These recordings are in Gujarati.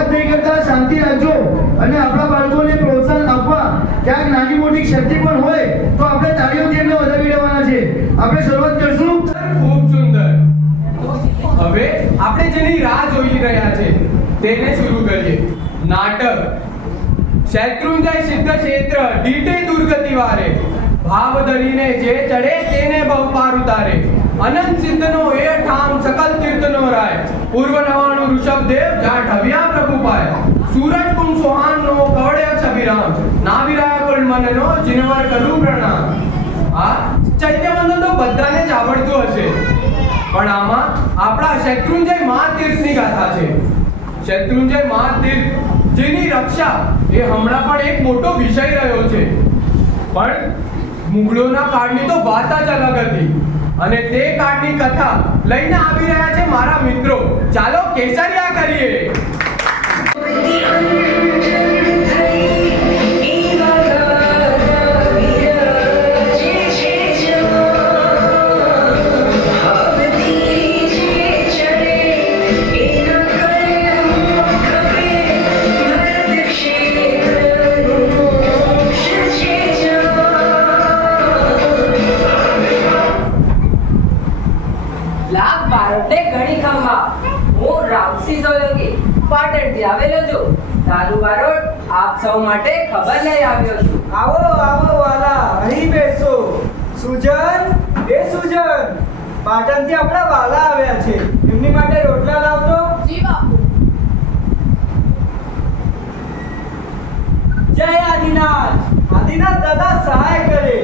અવાજ નહીં કરતા શાંતિ રાખજો અને આપણા બાળકોને પ્રોત્સાહન આપવા ક્યાંક નાની મોટી ક્ષતિ પણ હોય તો આપણે તાળીઓથી એમને વધાવી દેવાના છે. આપણે શરૂઆત કરશું. ખૂબ સુંદર. હવે આપણે જેની રાહ જોઈ રહ્યા છે તેને શરૂ કરીએ. નાટક શૈત્રુંજય સિદ્ધ ક્ષેત્ર ડીટે દુર્ગતિ વારે ભાવ ધરીને જે ચડે તેને ભવ પાર ઉતારે અનંત સિદ્ધનો એ ઠામ સકલ તીર્થનો રાય પૂર્વ નવાણું ઋષભદેવ જા ઢવ્યા પ્રભુ પાય સૂરજ કુંજ સોહાનનો કવડ્ય છબીરામ નાવિરાય કુલ મનનો જીનવર કરું પ્રણામ. આ ચૈત્યવંદન તો બધાને જ આવડતું હશે પણ આમાં આપણા શૈત્રુંજય મહાતીર્થની ગાથા છે. શૈત્રુંજય મહાતીર્થ જેની રક્ષા એ હમણાં પણ એક મોટો વિષય રહ્યો છે. પણ મુગલોના કાળની તો વાત જ અલગ હતી અને તે કાળની કથા લઈને આવી રહ્યા છે મારા મિત્રો. ચાલો કેસરિયા કરીએ. આપ સૌ માટે ખબર લઈ આવ્યો છું. આવો આવો વાલા, અહીં બેસો. સુજન, એ સુજન, પાટણથી આપણા વાલા આવ્યા છે, એમની માટે રોટલા લાવતો. જી બાપુ. જય આદિનાથ. આદિનાથ દાદા સહાય કરે.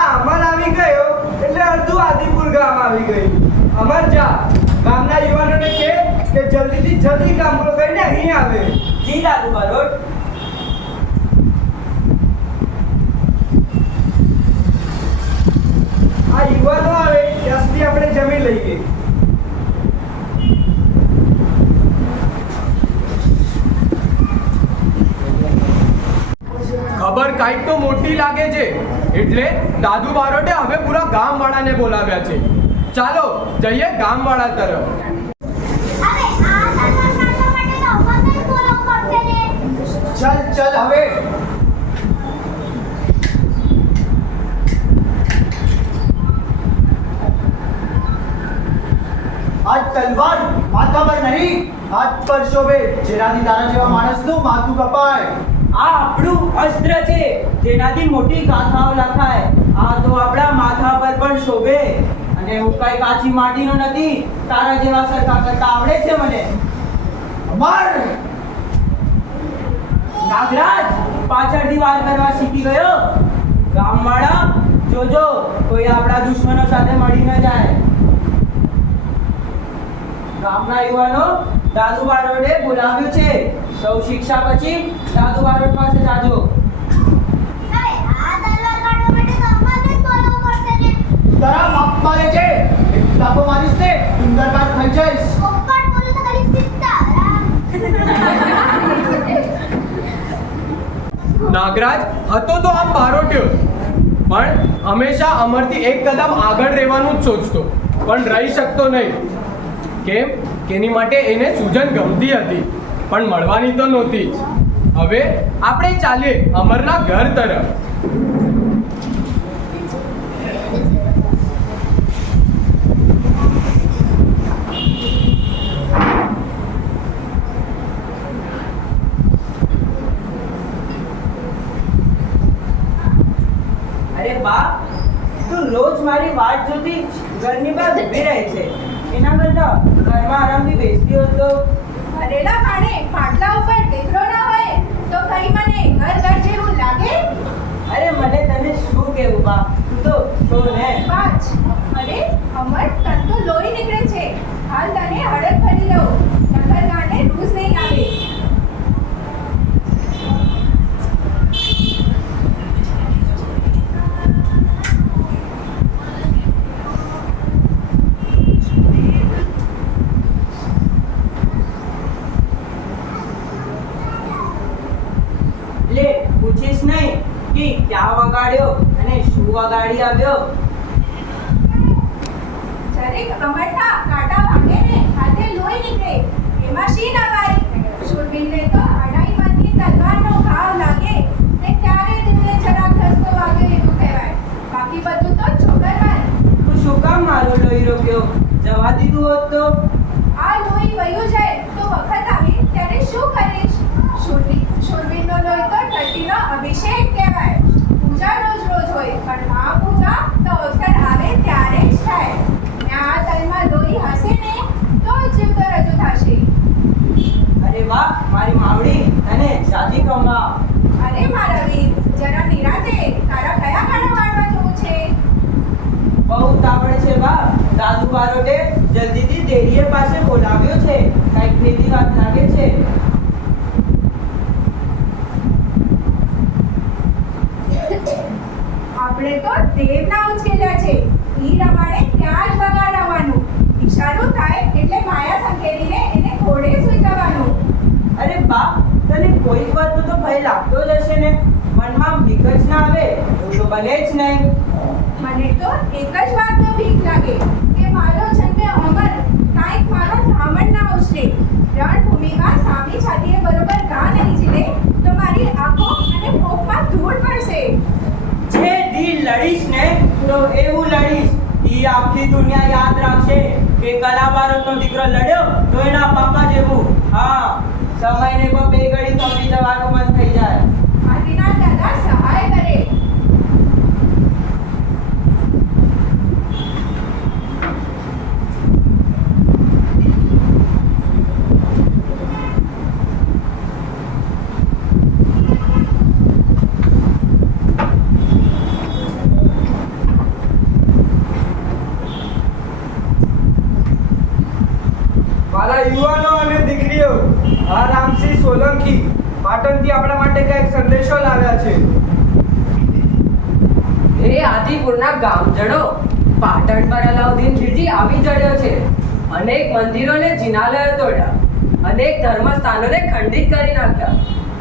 આ અમર આવી ગયો એટલે અડધું આદિપુર ગામ આવી ગયું. અમર જા ગામના યુવાનોને કે જલ્દીથી જલ્દી કામ પૂરો કરીને અહીં આવે. જી દાદુ બારોટ. આ યુવાનો આવે ત્યાં સુધી આપણે જમી લઈએ. ખબર કાંઈક તો મોટી લાગે છે એટલે દાદુ બારોટે હવે પૂરા ગામવાળાને બોલાવ્યા છે. ચાલો જઈએ ગામવાળા તરફ. ચાલ ચાલ હવે આજ તલવાર માથા પર નહીં હાથ પર શોભે જેનાથી તારા જેવા માણસનું માથું કપાય. આ આપણું અસ્ત્ર છે જેનાથી મોટી ગાથાઓ લખાય. આ તો આપણા માથા પર પણ શોભે અને હું કઈ કાચી માટીનો નથી. તારા જેવા સરખા કરતા આવડે છે મને. અમર નાગરાજ પાછળથી વાર કરવા શીખી ગયો. ગામવાળા જોજો કોઈ આપણા દુશ્મનો સાથે મળી ન જાય. ગામના યુવાનો દાદુ બારોટે બોલાવ્યું છે. સૌ શિક્ષા પછી દાદુ બારોટ પાસે જાજો. તારા બાપ મારે છે એક લાફો મારીશ ને સુંદરબાર થઈ જઈશ. નાગરાજ હતો તો આમ બારોટ્યો પણ હંમેશા અમરથી એક કદમ આગળ રહેવાનું જ સોચતો પણ રહી શકતો નહીં. કેમ કે એની માટે એને સુજન ગમતી હતી પણ મળવાની તો નહોતી જ. હવે આપણે ચાલીએ અમરના ઘર તરફ. અરે બા, તું રોજ મારી વાટ જોતી ઘરની બહાર ઊભી રહે છે. એના કરતા ઘરમાં આરામથી બેસતી હોત તો. અરેલા પાણે પાટલા ઉપર ટેકરો ના હોય તો કઈ મને ઘર ઘર જેવું લાગે. અરે મને તને શું કહેવું બા, તું તો ને. પાંચ. અરે અમર તન તો લોહી નીકળે છે. હાલ તને અડગ ભરી લઉં. નકર ગાને રૂસ નહીં આવે. પૂછીશ નહીં કે ક્યાં વગાડ્યો અને શું વગાડી આવ્યો. જરીક અમરના કાંટા વાગે ને હાથે લોહી નીકળે એમાં શી નવાઈ. શૂરવીરને તો અઢાઈ મણની તલવારનો ઘાવ લાગે ને ત્યારે દિલને જરાક ધસકો વાગે એવું કહેવાય. બાકી બધું તો છોકરવાન. તું શું કામ મારો લોહી રોક્યો? જવા દીધું હોત તો? આ લોહી વયું જાય તો વખત આવે ત્યારે શું કરીશ? શૂરવીરનો લોહી તો ઠંડીનો અભિષેક કહેવાય. પૂજા રોજ રોજ હોય પણ આ પૂજા તો અવસર આવે ત્યારે જ થાય. ને આ તલમાં લોહી હશે ને તો જ જીવ તો રજૂ થશે. અરે વાહ મારી માવડી, તને જાજી કમા. અરે મારા વીર, જરા નિરાતે તારા કયા ખાડા વાળવા જવું છે? બહુ તાવડ છે બા. દાદુ બારોટે જલ્દીથી દેરીએ પાસે બોલાવ્યો છે. કંઈક બીજી વાત લાગે છે. આપણે તો દેવના ઉચકેલ્યા છે. ઈ રમાડે ત્યાં જ વગાડવાનું. ઈશારો થાય એટલે માયા સંકેલીને એને ઘોડે સૂઈ જવાનું. અરે બા, તને કોઈક વાતનો તો ભય લાગતો જ હશે ને? મનમાં બીક જ ના આવે એવું તો બને જ નહીં. મને તો એક જ વાતનો બીક લાગે કે મારો જન્મે અમર કાંઈક મારો ધામણ ના ઉછળે. રણભૂમિમાં સામી છાતીએ બરોબર ઘા નહીં ઝીલે તો મારી આંખો અને પોખમાં ધૂળ પડશે. જે દિલ લડીશ ને તો એવું લડીશ ઈ આખી દુનિયા યાદ રાખશે કે કલાબારોટનો દીકરો લડ્યો તો એના પાપા જેવું. હા, સમયને પણ બે ઘડી થંભી જવાનું મન થઈ જાય. આદિના દાદા સહાય કરે. મારા યુવાનો અને દીકરીઓ, આ રામસિંહ સોલંકી પાટણથી આપણા માટે કંઈક સંદેશો લાવ્યા છે. એ આદિપુરના ગામજનો, પાટણ પર અલાઉદ્દીન ખિલજી આવી ચડ્યો છે. અનેક મંદિરોને જિનાલયો તોડ્યા, અનેક ધર્મસ્થાનોને ખંડિત કરી નાખ્યા.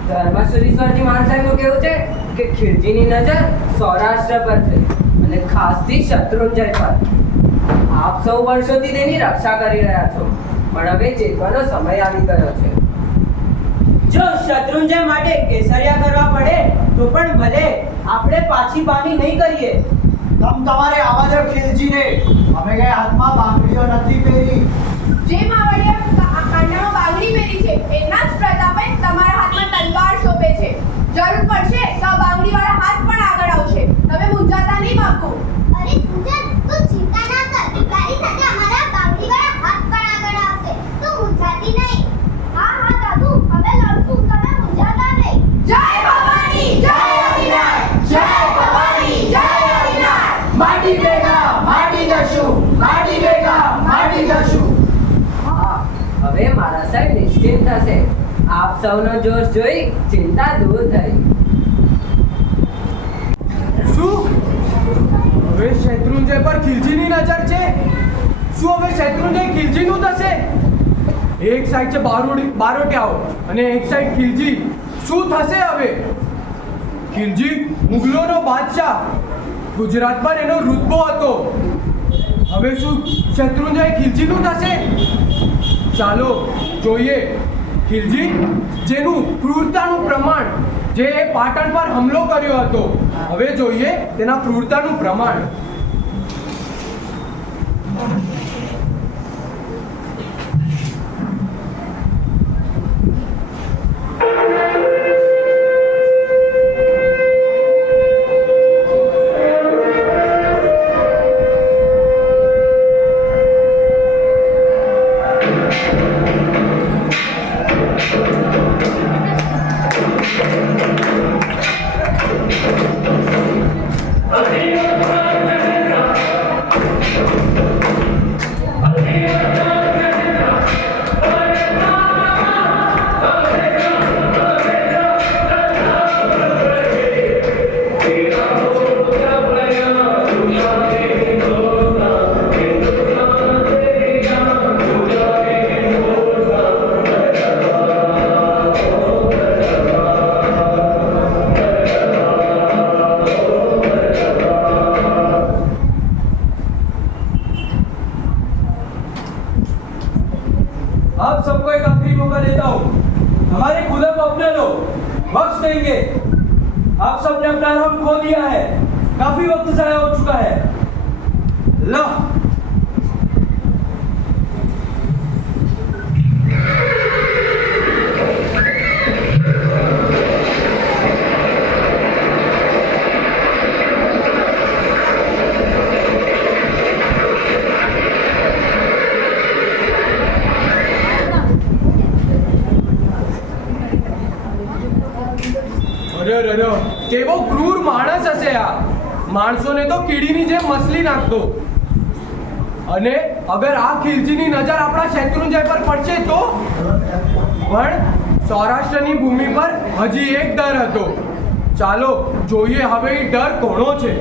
ધર્મસુરીશ્વરજી મહારાજનું કહેવું છે કે ખિલજીની નજર સૌરાષ્ટ્ર પર છે અને ખાસથી શત્રુંજય પર. આપ સૌ વર્ષોથી તેની રક્ષા કરી રહ્યા છો, પણ હવે ચેતવાનો સમય આવી ગયો છે. જો શત્રુંજય માટે કેસરિયા કરવા પડે તો પણ ભલે, આપણે પાછી પાની નહીં કરીએ. તમારે આવા દો ખિલજીને. અમે કઈ હાથમાં બાંગડીઓ નથી પહેરી. જે માવડિયા કાંડામાં બાંગડી પહેરી છે એના જ પ્રતાપે તમારા હાથમાં તલવાર શોભે છે. જરૂર પડશે તો બાંગડીવાળા હાથ પણ આગળ આવશે. તમે મૂંઝાતા નહીં બાપુ. અરે સુજન, તું ચિંતા ના કર. તારી સાથે અમારા બાવડીવાળા હાથ પણ આગળ આવશે. તું મૂંઝાતી નહીં. હા હા દાદુ, હવે લડશું. તમે મૂંઝાતા નહીં. જય ભવાની, જય હરિનાથ. જય ભવાની, જય હરિનાથ. માટી ભેગા માટી જશું, માટી ભેગા માટી જશું. હા, હવે મારા સાહેબ નિશ્ચિંત થશે. આપ સૌનો જોશ જોઈ ચિંતા દૂર થઈ. શું હવે શત્રુંજય પર ખિલજીની નજર છે? શું હવે શત્રુંજય ખિલજીનું થશે? એક સાઈડ છે બારોટિયાઓ અને એક સાઈડ ખિલજી. શું થશે હવે? ખિલજી મુગલોનો બાદશાહ, ગુજરાત પર એનો રુતબો હતો. હવે શું શત્રુંજય ખિલજીનું થશે? ચાલો જોઈએ. ખિલજી જેનું ક્રૂરતાનું પ્રમાણ, જે પાટણ પર હુમલો કર્યો હતો, હવે જોઈએ તેના ક્રૂરતાનું પ્રમાણ. वापस करेंगे। आप सबने अपना धर्म खो दिया है, काफी वक्त जाया हो चुका है। लो અરે કેવો ક્રૂર માણસ હશે આ. માણસોને તો કીડીની જેમ મસલી નાખતો. અને અગર આ ખીલજીની નજર આપણા શેત્રુંજય પર પડશે તો? પણ સૌરાષ્ટ્રની ભૂમિ પર હજી એક ડર હતો. ચાલો જોઈએ હવે એ ડર કોનો છે.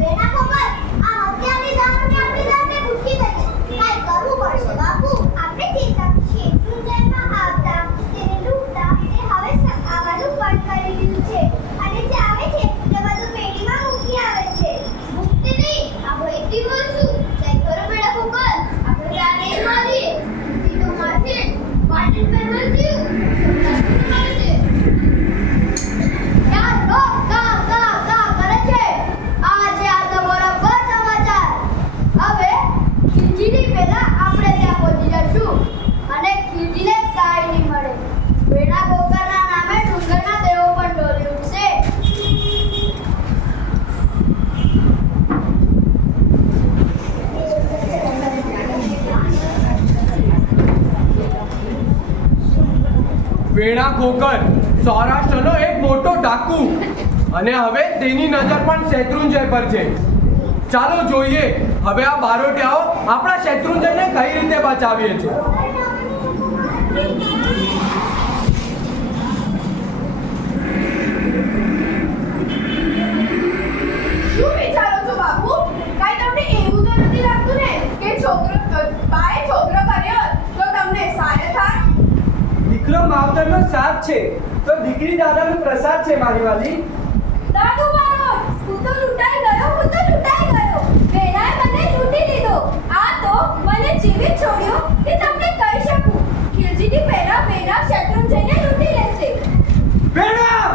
વેણા ખબર આ હત્યાની દારૂને આપણી જાતે ભૂખી દઈએ. કાઈ કરવું પડશે બાપુ. આપણે ચેતા શેત્રુંજયમાં આવતા તેને લૂંટતા તે હવે આવવાનું બંધ કરી દીધું છે. અને જે આવે છે તે બધું પેટીમાં મૂકી આવે છે. મુક્તિ નહીં આપણે એટલી બોલશું. કાઈ કરો બેડા ખબર આપણે ત્યાં નહીં મારીએ. સીધો મારશે પાટી પર મળ્યું. યાર રોક કા કરે છે. આજે આ તો બરાબર સમાચાર. હવે ખીલજીની પહેલા આપણે ત્યાં પહોંચી જશું અને ખીલજીને કાંઈ નહીં મળે. વેણા ગોકરના નામે ડુંગરના દેવો પણ ડોલી ઉઠશે. વેણા કોકર સૌરાષ્ટ્રનો એક મોટો ડાકુ. અને હવે તેની નજર પણ શેત્રુંજય પર છે. ચાલો જોઈએ હવે આ બારોટિયાઓ આપણા શેત્રુંજયને કઈ રીતે બચાવીએ છે. શું વિચારો છો બાપુ? કાંઈ તમને એવું તો નથી લાગતું ને કે બાએ છોકરો કર્યો તો તમને સારે થાય? દીકરો માવતરનો સાથ છે તો દીકરી દાદાનો પ્રસાદ છે મારી વાલી. દાદુ મારો હું તો લૂંટાઈ ગયો. વેણાએ મને લૂંટી લીધો. આ તો મને જીવિત છોડ્યો કે તમને કહી શકું. ખીલજીની પહેલા વેણા શેત્રુંજયને લૂંટી લેશે. વેણા!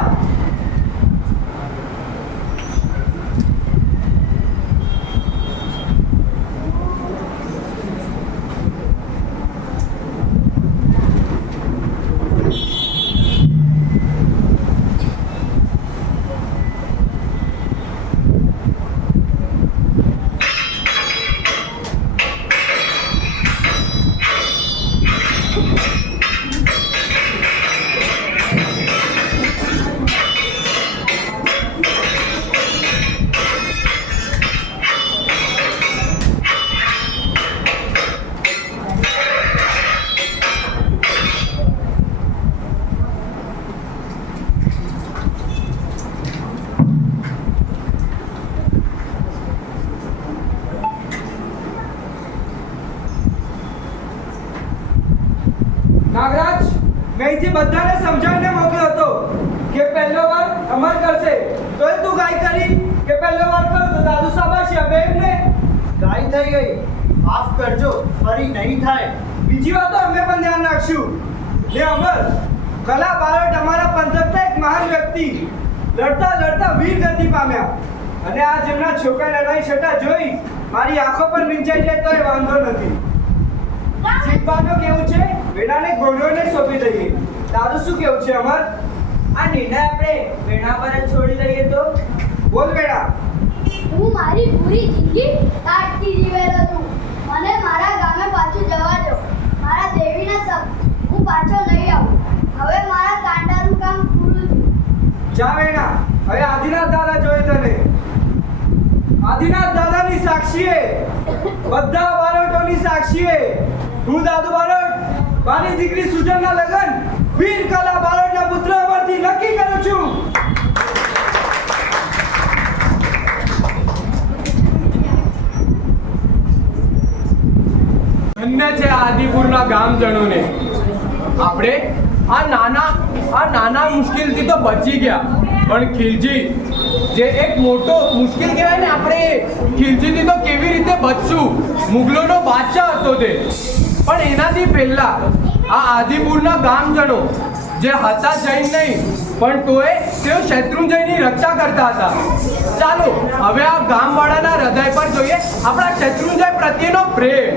નાગરાજ, મેં અહીંથી બધાને સમજાવીને મોકલ્યો હતો કે પહેલો વાર અમર કરશે તો તું ગાય કરી કે પહેલો વાર કર તો દાદુ શાબાશી હવે એમને ગાય થઈ ગઈ. માફ કરજો, ફરી નહીં થાય. બીજી વાત તો અમે પણ ધ્યાન રાખશું. ને અમર, કલા બારોટ અમારા પંથકના એક મહાન વ્યક્તિ લડતા વીર ગતિ પામ્યા. અને આ જેમના છોકરા લડાઈ છટા જોઈ મારી આંખો પણ વીંચાઈ જાય તો એ વાંધો નથી. શીખવાનું કેવું છે વેણાને ગોળીઓને સોંપી દઈએ. તારું શું કેવું છે અમર? આ નિર્ણય આપણે વેણા પર જ છોડી દઈએ તો? બોલ વેણા. હું મારી પૂરી જિંદગી તાટથી જીવેલો છું. મને મારા ગામે પાછું જવા દો. મારા દેવીના શબ્દ હું પાછો નહીં આવું. હવે મારા કાંડાનું કામ પૂરું થયું. જા વેણા, હવે આદિનાથ દાદા જોઈએ તને. આદિનાથ દાદાની સાક્ષીએ, બધા બારોટોની સાક્ષીએ હું દાદુ બારોટ મારી દીકરી સુજનના લગન વીર કલા બારોટના પુત્ર અમરથી નક્કી કરું છું. ધન્ય છે આદિપુરના ગામજનોને. આપણે આ નાના મુશ્કેલથી તો બચી ગયા. પણ ખીલજી જે એક મોટો મુશ્કેલ કહેવાય ને, આપણે ખીલજીથી તો કેવી રીતે બચ્ચુ મુગલોનો બાદશાહ હતો તે. પણ એનાથી પહેલા આ આદિપુરના ગામજનો જે હતા જૈન નહીં પણ તોય તેઓ શત્રુંજયની રક્ષા કરતા હતા. ચાલો હવે આ ગામવાળાના હૃદય પર જોઈએ આપણા શત્રુંજય પ્રત્યેનો પ્રેમ.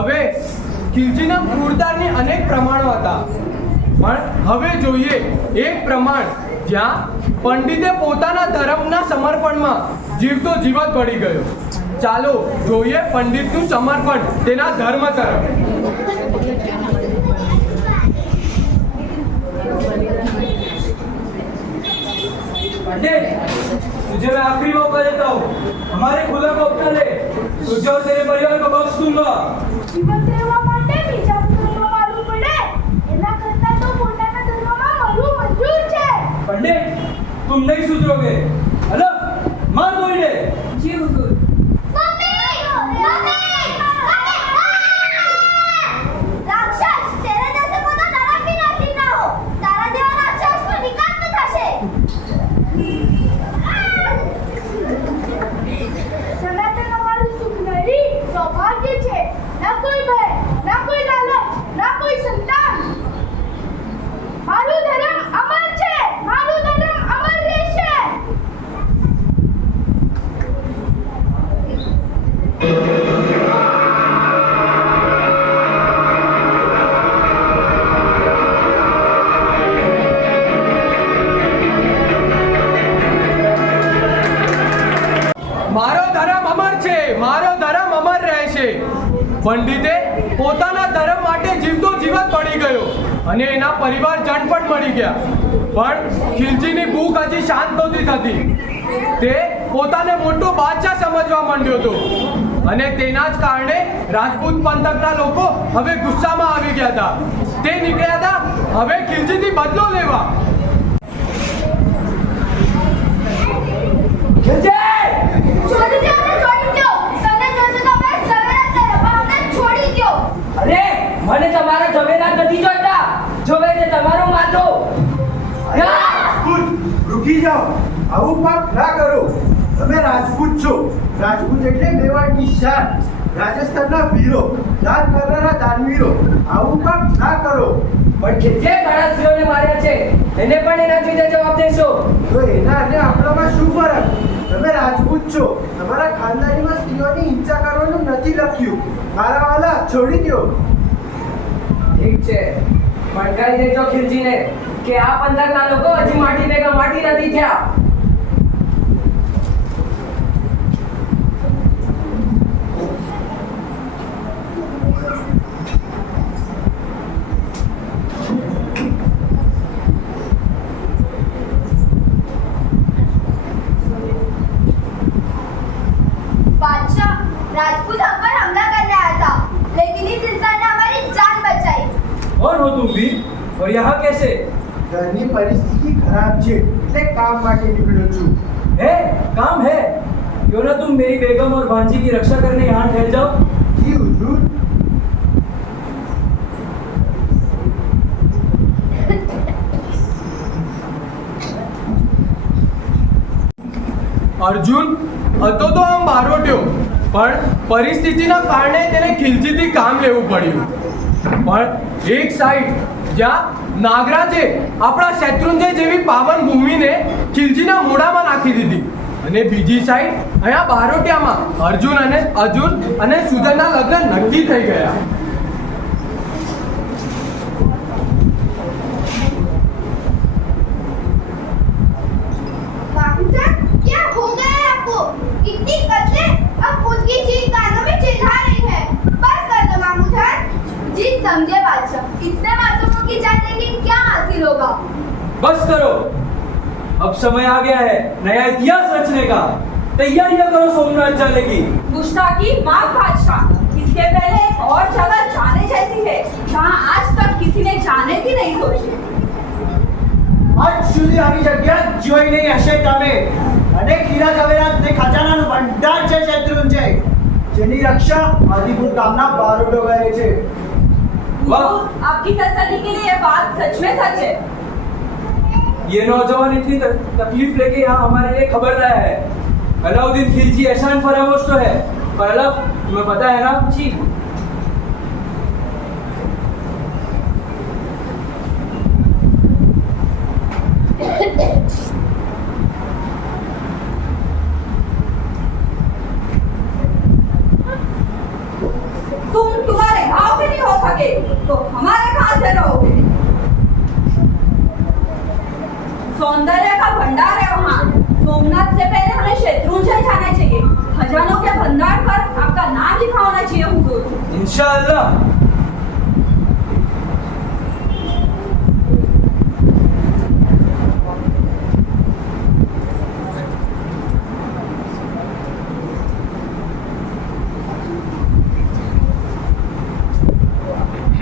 હવે ખિલજીના ક્રૂરતાની અનેક પ્રમાણો હતા પણ હવે જોઈએ એક પ્રમાણ જ્યાં પંડિતે પોતાના ધર્મના સમર્પણમાં જીવતો જીવત પડી ગયો. ચાલો જોઈએ પંડિતનું સમર્પણ તેના ધર્મ તરફ. पंडित, तुझे मैं आखिरी मौका देता हूँ. हमारे खुदा को अपना ले. तुझे और तेरे परिवार को बख्श दूंगा. જીવત રહેવા માટે બીજા ધર્મમાં મારવું પડે એના કરતાં તો પોતાના ધર્મમાં મરવું મંજૂર છે. पंडित, तुम नहीं सुधरोगे. हेलो, मार गोइडे. જી હુજુર. મમ્મી રાક્ષસ તેરે પંડિતે પોતાના ધર્મ માટે જીવતો જીવત પડી ગયો અને એના પરિવારજન પણ મળી ગયા. પણ ખિલજીની ભૂખ હજી શાંત નહોતી થતી. તે પોતાને મોટો બાદશાહ સમજવા માંડ્યો હતો અને તેના જ કારણે રાજપૂત પંથકના લોકો હવે ગુસ્સામાં આવી ગયા હતા. તે નીકળ્યા હતા હવે ખિલજીથી બદલો લેવા. છોડી દો ને, છોડી દો. તમને જોશે તો અમે ઝવેરાત કરે, પણ અમને છોડી દો. અરે મને તમારા ઝવેરાત નથી જોઈતા, જોવે છે તમારું માથું. રાજપૂત રૂકી જાઓ, આવું પાપ ના કરો. તમે રાજપૂત છો. રાજપૂત એટલે મેવાડની શાન, રાજસ્થાનના વીરો, દાન કરનારા દાનવીરો. આવું પાપ ના કરો. પણ જે ગળાશ્રીઓને માર્યા છે એને પણ એના વિશે જવાબ દેશો. તો એના અને આપણામાં શું ફરક? તમે રાજપૂત છો, તમારા ખાનદાનીમાં સ્ત્રીઓની હિંસા કરવાનું નથી લખ્યું. મારા વાલા છોડી દો. ઠીક છે, પણ કહી દેજો ખિલજીને કે આ પંથકના લોકો હજી માટી ભેગા માટી નથી થયા. बादशाह, राजपूत हम पर हमला करने आया था, लेकिन इस इंसान ने हमारी जान बचाई. कौन हो तुम भी और यहाँ कैसे? ઘરની પરિસ્થિતિ ખરાબ છે એટલે કામ માટે નીકળ્યો છું. है काम है, क्यों ना तुम मेरी बेगम और भांजी की रक्षा करने यहाँ ठहर जाओ. જી હુજૂર. અર્જુન હતો તો આમ બારોટ્યો, પણ પરિસ્થિતિના કારણે તેને ખિલજીથી કામ લેવું પડ્યું. પણ એક સાઈડ જ્યાં નાગરાજે આપણા શત્રુંજય જેવી પાવન ભૂમિને ખિલજીના મોઢામાં નાખી દીધી અને બીજી સાઈડ અહીંયા બારોટિયામાં અર્જુન અને સુજનના લગ્ન નક્કી થઈ ગયા. मामूजान, क्या हो गया है आपको? इतनी कतले अब खुद की चीख कानों में चिल्ला रही है. बस कर दो मामूजान. जी समझे बादशाह, इतने मासूमों की जान लेके क्या हासिल होगा? बस करो, अब समय आ गया है नया इतिहास रचने का. तैयारियां करो सोमनाथ जाने की. गुस्ताखी माफ बादशाह, इसके पहले एक और जगह जाने जैसी है जहाँ आज तक किसी ने जाने की नहीं सोची. આજ સુધી આવી જગ્યા જોઈ નહીં હશે તમે. અનેક હીરા ઝવેરાત ને ખજાનાનું ભંડાર છે શત્રુંજય, જેની રક્ષા આદિપુર ગામના બારોટો કરે છે. हुजूर, आपकी तसल्ली के लिए ये बात सच में सच है. ये नौजवान इतनी तकलीफ लेके यहाँ हमारे लिए खबर लाया है. अलाउद्दीन खिलजी एहसान फरामोश तो है, पर अलग तुम्हें पता है ना? जी तुम तुम्हारे भाव भी नहीं हो सके तो हमारे कहां से रहोगे? सौंदर्य का भंडार है वहाँ. सोमनाथ से पहले हमें शत्रुंजय जाना चाहिए. खजानों के भंडार पर आपका नाम लिखा होना चाहिए हुजूर. इंशाअल्लाह.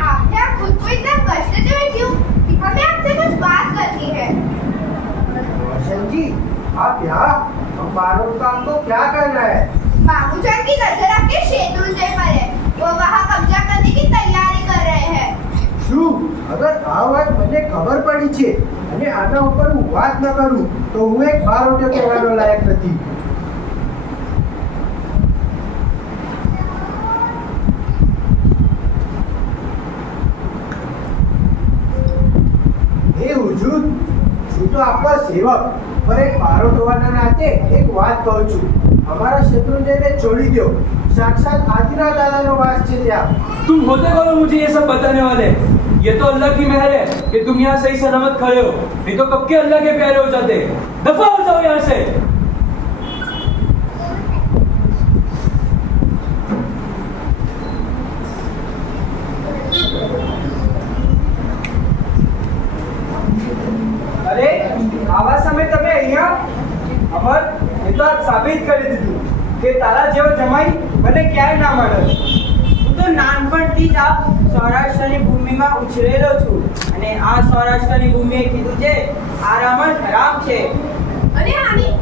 आपने आप खुद को इतना कष्ट दे क्यों? हमें आपसे कुछ बात करनी है. रोशन जी, आप यहाँ हम बारोट काम को क्या करना है? मामूजान की नजर आपके शत्रुंजय पर है. वो वहाँ कब्जा करने की तैयारी कर रहे हैं. શું અગર આ વાત મને ખબર પડી છે અને આના ઉપર હું વાત ન કરું તો હું એક બારોટો કહેવાનો લાયક નથી. એ હુજૂર, હું તો આપણા સેવક પર એક બારોટ હોવાના નાતે એક વાત કહું છું. અમારા શત્રુંજયને છોડી દો. સાક્ષાત આદિના દાદાનો વાસ છે ત્યાં. तुम होते कौन हो मुझे ये सब बताने वाले? ये तो अल्लाह की मेहर है कि तुम यहाँ सही सलामत खड़े हो, नहीं तो कब के अल्लाह के प्यारे हो जाते. दफा हो जाओ यहाँ से. સાબિત કરી દીધું કે તારા જેવો જમાઈ મને ક્યાંય ના મળે. હું તો નાનપણથી જ આ સૌરાષ્ટ્રની ભૂમિમાં ઉછરેલો છું અને આ સૌરાષ્ટ્રની ભૂમિએ કીધું છે આરામ જ હરામ છે. અને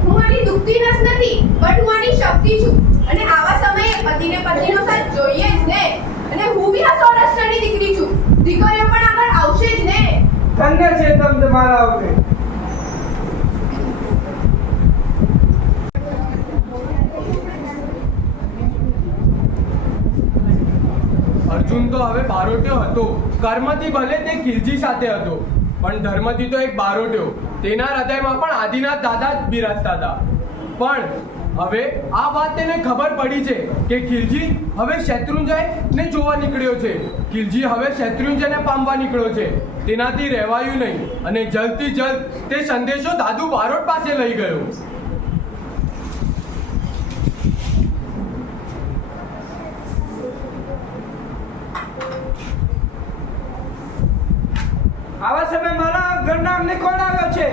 હું આની દુખતી નસ નથી, બટ હું આની શક્તિ છું. અને આવા સમયે પતિને પત્નીનો સાથ જોઈએ જ ને. અને હું બી આ સૌરાષ્ટ્રની દીકરી છું, દીકરીઓ પણ આગળ આવશે જ ને. ધન્ય છે તમ તમારા વગર. અર્જુન તો હવે બારોટ્યો હતો. કર્મથી ભલે તે ખિલજી સાથે હતો, પણ ધર્મથી તો એક બારોટ્યો. તેના હૃદયમાં પણ આદિનાથ દાદા જ બિરાજતા હતા. પણ હવે આ વાત તેને ખબર પડી છે કે ખિલજી હવે શત્રુંજયને જોવા નીકળ્યો છે. ખિલજી હવે શત્રુંજયને પામવા નીકળ્યો છે. તેનાથી રહેવાયું નહીં અને જલ્દથી જલ્દ તે સંદેશો દાદુ બારોટ પાસે લઈ ગયો. આવા સમય મારા ઘરના અમને કોણ આવ્યો છે?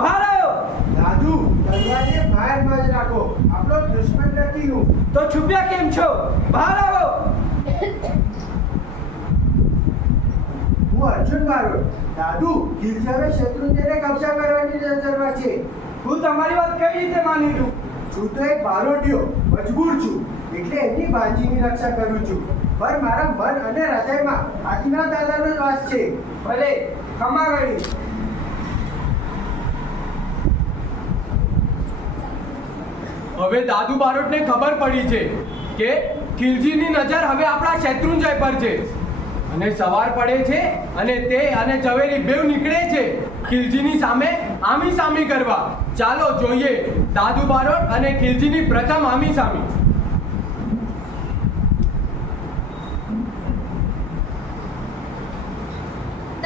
બહાર આવ્યો. દાદુ, દરવાજે બહારમાં જ રાખો, આપણો દુશ્મન નથી હું. તો છુપ્યા કેમ છો? બહાર આવો. હું અર્જુન બારોટ. દાદુ, ખિલજી હવે શત્રુંજયને કબજા કરવાની નજરમાં છે. હું તમારી વાત કઈ રીતે માની લઉં? હું તો એક બારોટિયો મજબૂર છું, એટલે એની બાજીની રક્ષા કરું છું. પણ મારા મન અને હૃદયમાં આદિનાથ દાદાનો જ વાસ છે. ભલે, ખમા ગણી. હવે દાદુ બારોટને ખબર પડી છે કે ખિલજીની નજર હવે આપણા શત્રુંજય પર છે અને સવાર પડે છે અને તે અને ઝવેરી બેવ નીકળે છે ખિલજીની સામે આમી સામી કરવા. ચાલો જોઈએ દાદુ બારોટ અને ખિલજીની પ્રથમ આમી સામી.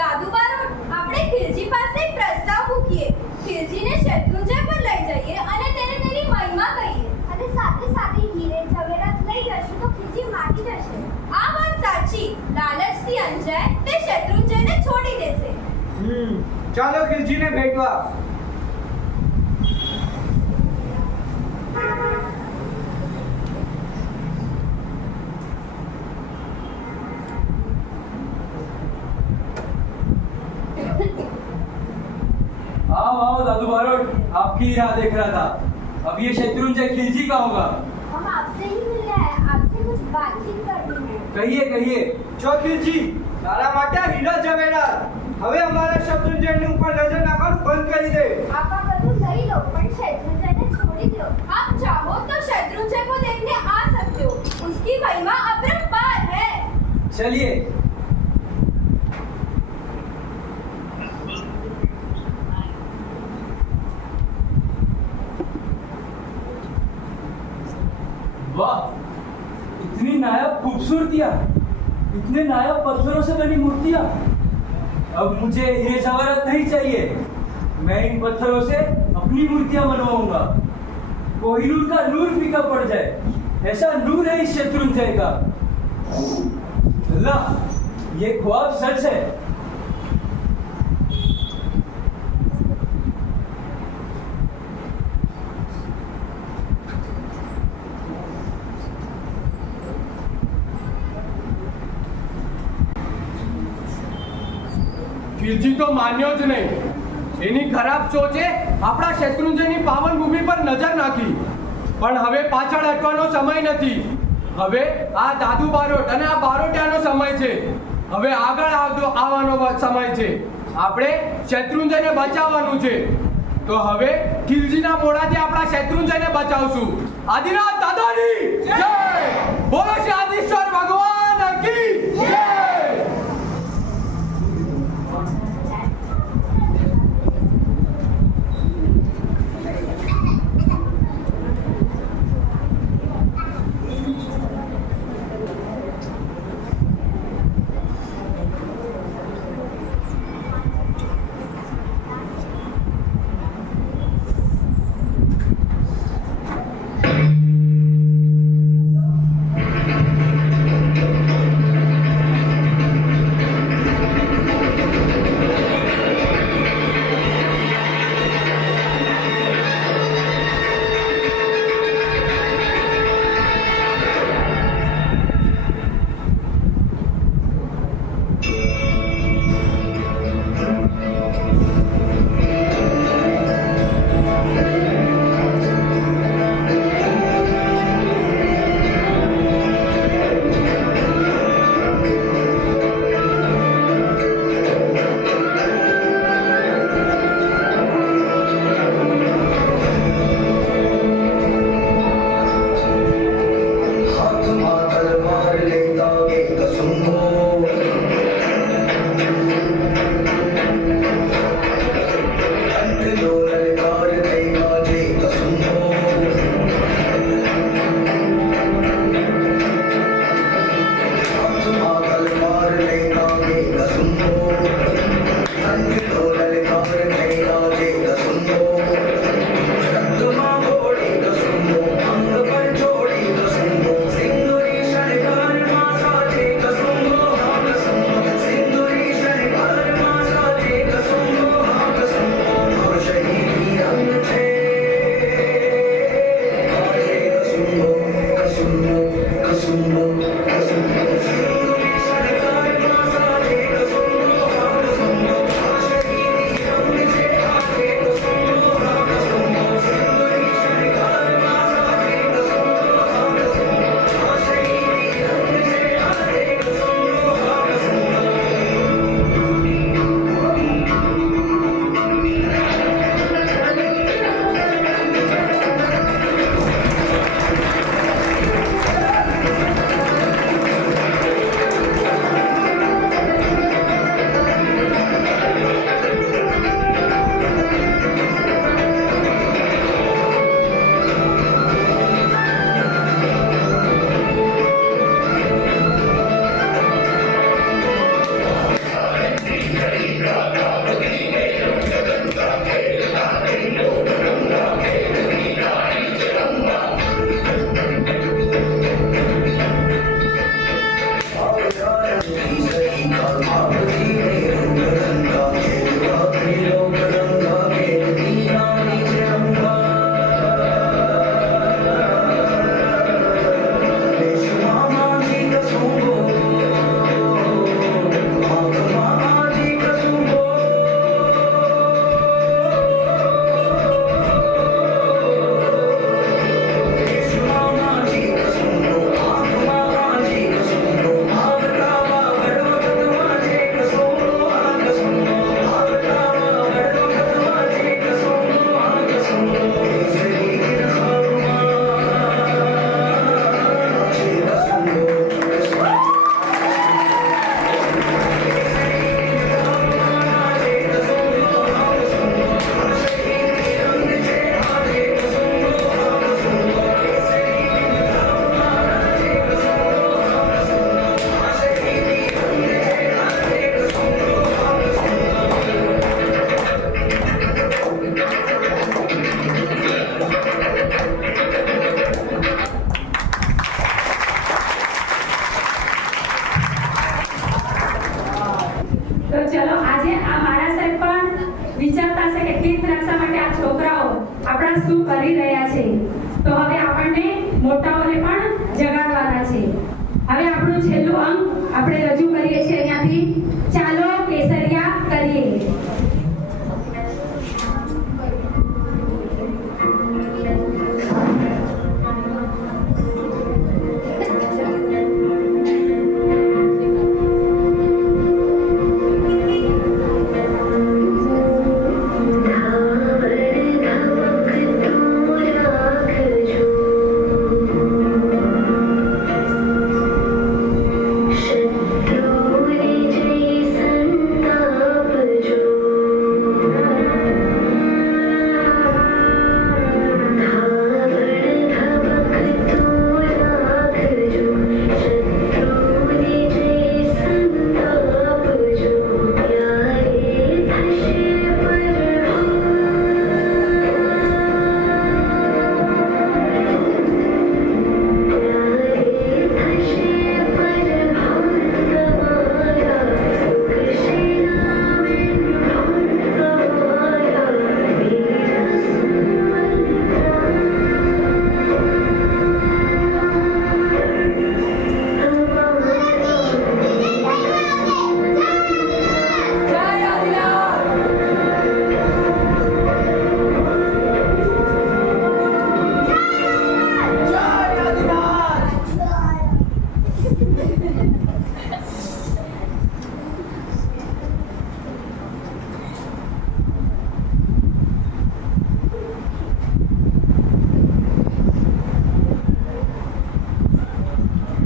દાદુ બારોટ, આપણે ખિલજી પાસે એક પ્રસ્તાવ મૂકીએ. ખિલજીને શત્રુંજય પર લઈ જઈએ અને તેને તેની મહિમા કહીએ. અને સાથે સાથે હીરે ઝવેરાત લઈ જશું તો ખીજી માટી જશે. આ વાત સાચી. લાલચથી અંજાય તે શત્રુંજયને છોડી દેશે. ચાલો ખિલજીને ભેટવા. आओ आओ दादू बारोट, आपकी ही राह देख रहा था. अब ये शत्रुंजय खिलजी का होगा. हम आपसे ही मिलने आए, आपसे कुछ बातचीत करनी है. कहिए कहिए. જો ખિલજી, તારા માટે આ હીરા ઝવેરાત. હવે અમારા શત્રુંજયની ઉપર નજર નાખવાનું બંધ કરી દે. आप બધું લઈ લો પણ શત્રુંજયને છોડી દો. आप चाहो तो शत्रुंजय को देखने आ सकते हो. उसकी महिमा अपरंपार है. चलिए. वाह, इतनी नायाब खूबसूरतियां, इतने नायाब पत्थरों से बनी मूर्तियां. अब मुझे हीरे जवाहरात नहीं चाहिए. मैं इन पत्थरों से अपनी मूर्तियां बनवाऊंगा. कोहिनूर का नूर फीका पड़ जाए, ऐसा नूर है इस शत्रुंजय का. अल्लाह, ये ख्वाब सच है. ખિલજી તો માન્યો જ નહીં. એની ખરાબ સોચે આપણા શત્રુંજયની પાવન ભૂમિ પર નજર નાખી. પણ હવે પાછળ હટવાનો સમય નથી. હવે આ દાદુ બારોટ અને આ બારોટિયાનો સમય છે. હવે આગળ આવવાનો સમય છે. આપણે શત્રુંજયને બચાવવાનું છે. તો હવે ખિલજીના મોઢાથી આપણા શત્રુંજયને બચાવશું. આદિનાથ દાદાની જય! બોલો શ્રી આદિશ્વર ભગવાન કી જય! આજે આ મારા સાહેબ પણ વિચારતા હશે કે તીર્થ રક્ષા માટે આ છોકરાઓ આપણા શું કરી રહ્યા છે. તો હવે આપણને મોટાઓને પણ જગાડવાના છે. હવે આપણું છેલ્લું અંક આપણે રજૂ કરીએ છીએ અહીંયાથી. ચાલો કેસરિયા કરીએ.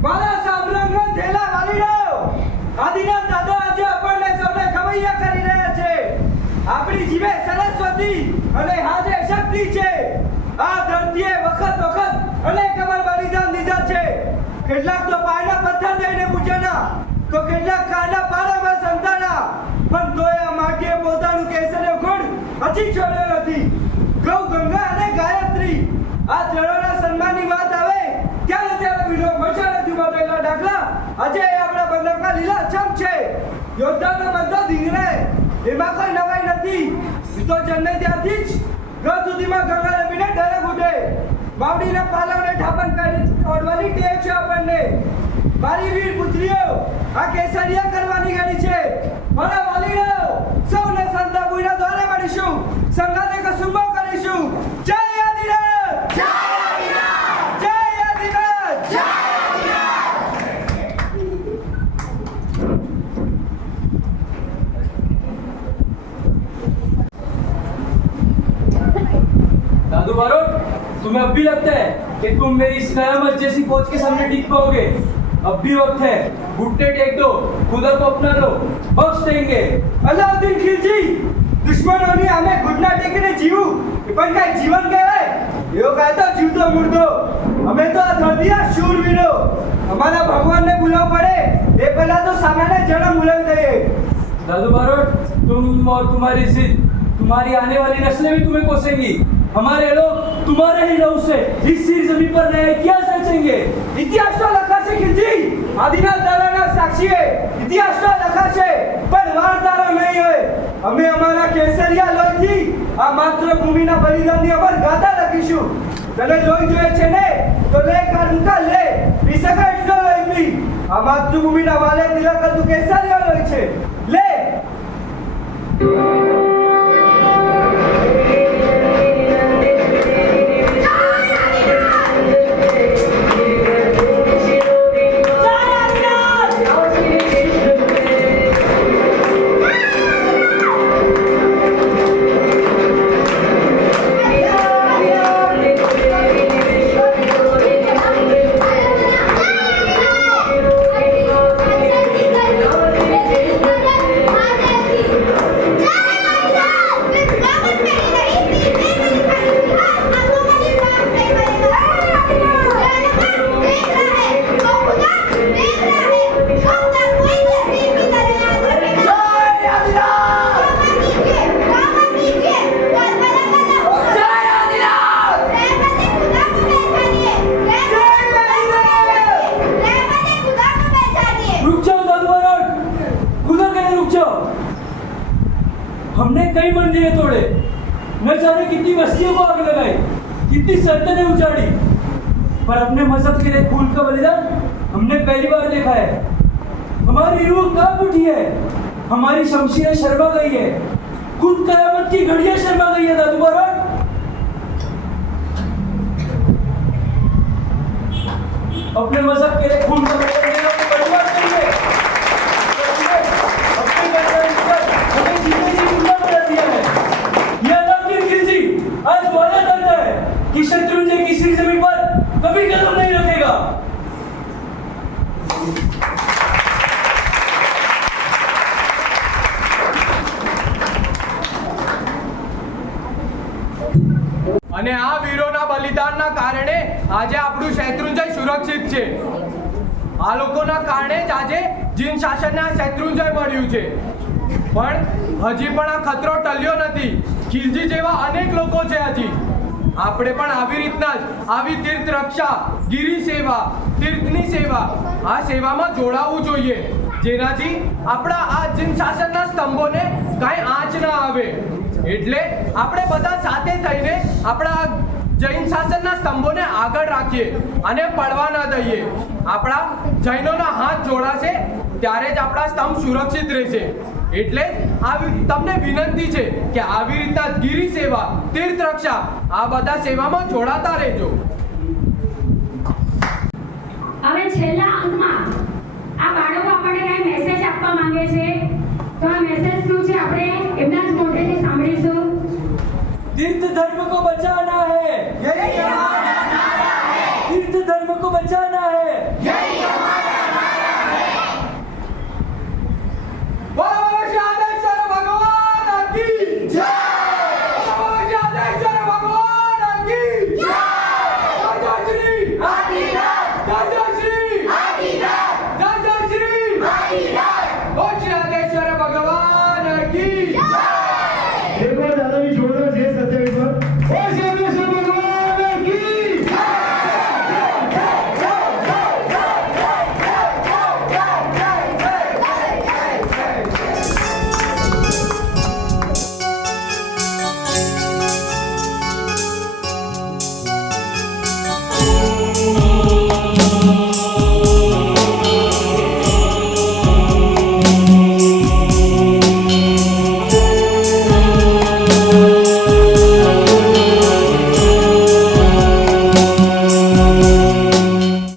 મારા સામ્રાજ્યના ધેલા વાલીડો, આદિના દાદા આજે આપણને સૌને ખવૈયા કરી રહ્યા છે. આપણી જીવે સરસ્વતી અને હાથે શક્તિ છે. આ ધરતીએ વખત વખત અનેક અમર બલિદાન દીધા છે. કેટલાક તો પાયના પથ્થર દઈને પૂજ્યાના, તો કેટલાક કાના પાડામાં સંતાના, પણ તોય આ માટીએ પોતાનું કેસરીય ગુણ હજી છોડ્યો નથી. ગૌ, ગંગા અને ગાયત્રી આ ત્રણેયના સન્માનની વાત આવે ત્યારે ત્યારે વિનો મશાળેથી બનેલા દાખલા આજે આપણા બંદરમાં લીલાછમ છે. યોદ્ધાનો બંધો ધીંગરે, એમાં કોઈ નવાઈ નથી. તો જન્મે ત્યારથી જ ઘર સુધીમાં ગંગા રમીને ડરે ઘૂટે. બાવડીને પાલવને ઠાપણ કરી ઓઢવાની ટેવ છે આપણને. મારી વીર પુત્રીઓ, આ કેસરિયા કરવાની ઘડી છે. મારા વાલીઓ, સૌને સંતા પૂર્ણ દ્વારે મળીશું, સંગાતે કસુંબો કરીશું. જય આદિનાથ! જય આદિનાથ! જય આદિનાથ! જય दादू बारोट, तुम्हें अब भी लगता है कि तुम मेरी इस कयामत जैसी फौज के सामने टिक पाओगे? अब भी वक्त है, घुटने टेक दो, खुदा को अपना लो, बख्श देंगे. અલાઉદ્દીન ખિલજી, દુશ્મનોની સામે ઘૂંટણા ટેકીને જીવું એ પણ કાંઈ જીવન કહેવાય? એવો કાંઈ તો જીવતો મુર્દો. અમે તો આ ધરતીના શૂરવીરો. અમારા ભગવાનને બોલાવવું પડે એ પહેલા તો સામાન્ય જન્મ બોલાવી દઈએ. दादू बारोट, तुम और तुम्हारी जिद, तुम्हारी आने वाली नस्लें भी तुम्हें कोसेंगी. हमारे लोग तुम्हारे ही लहू से इस सिर जमीन पर नया इतिहास रचेंगे. ઇતિહાસ તો લખાશે ખિલજી, આદિનાથ દાદાના સાક્ષીએ ઇતિહાસ તો લખાશે, પણ વારદારો નહીં હોય. અમે અમારા કેસરિયા લોહીથી આ માતૃભૂમિના બલિદાનની અમર ગાથા લખીશું. તને લોહી જોઈએ છે ને, તો લે કાઢુકા લે, પી શકાય એટલો લોહી પી. આ માતૃભૂમિના વાલે તિલક હતું કેસરિયા લોહી છે. લે જય हमने कई मंदिरें तोड़े, न जाने कितनी बस्तियों को आग लगाई, कितनी सल्तनतें उजाड़ी, पर अपने मजहब के लिए खून का बलिदान हमने पहली बार देखा है। हमारी रूह कांप उठी है, हमारी शमशीरें शर्मा गई है, खुद कयामत की घड़ियां शर्मा गई है। दादू बाराट, अपने मजहब के लिए खून का बलिदान देना तो बर्बाद करिए। अपने बलिदान पर हमें जीने की गुलाम बना दिया है। यह अलाउद्दीन खिलजी आज वादा करता है कि शत्रुंजय की सिर जमीन पर कभी कदम नहीं रखेगा। અને આ વીરોના બલિદાનના કારણે આજે આપણું શેત્રુંજય સુરક્ષિત છે. આ લોકોના કારણે જ આજે જીન શાસનને આ શેત્રુંજય મળ્યું છે. પણ હજી પણ આ ખતરો ટલ્યો નથી. ખિલજી જેવા અનેક લોકો છે હજી. આપણે પણ આવી રીતના જ આવી તીર્થ રક્ષા, ગિરી સેવા, તીર્થની સેવા, આ સેવામાં જોડાવવું જોઈએ, જેનાથી આપણા આ જીન શાસનના સ્તંભોને કાંઈ આંચ ના આવે. એટલે આપણે બધા સાથે થઈને આપણા જૈન શાસનના સ્તંભોને આગળ રાખીએ અને પડવા ન દઈએ. આપણા જૈનોના હાથ જોડાશે ત્યારે જ આપણા સ્તંભ સુરક્ષિત રહેશે. એટલે તમને વિનંતી છે કે આવી રીતના ગિરી સેવા, તીર્થ રક્ષા, આ બધા સેવામાં જોડાતા રહેજો. હવે છેલ્લા અંકમાં આ બાળકો આપણને કઈ મેસેજ આપવા માંગે છે. તો આ મેસેજ શું છે આપણે એમના જ મોઢેથી સાંભળીશું. तीर्थ धर्म को बचाना है, तीर्थ धर्म को बचाना